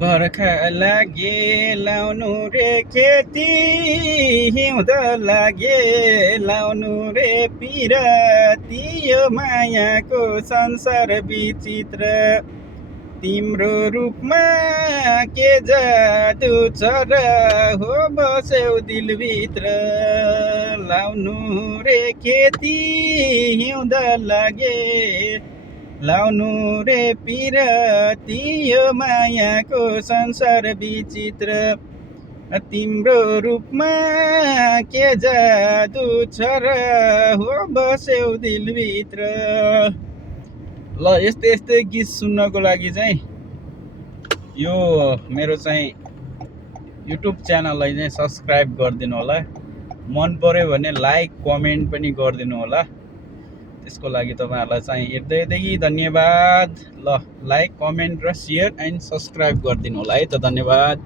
बर्खा लागे लाउनु रे खेती हिउँद लागे लाउनु रे पिराती यो मायाको संसार विचित्र तिम्रो रूपमा के जादु छ र हो बस्यौ दिलभित्र लाउनु रे खेती हिउँद लागे लाउनु रे पिरती यो मायाको संसार विचित्र तिम्रो रूपमा के जादु छ र हो बस्यौ दिलभित्र। ल यस्तै यस्तै गीत सुन्नको लागि चाहिँ यो मेरो चाहिँ युट्युब च्यानललाई चाहिँ सब्सक्राइब गरिदिनु होला। मन पर्यो भने लाइक कमेन्ट पनि गरिदिनु होला। त्यसको लागि तपाईहरुलाई चाहिँ हृदयदेखि धन्यवाद। ल लाइक कमेन्ट र शेयर एन्ड सब्सक्राइब गरिदिनु होला है त। धन्यवाद।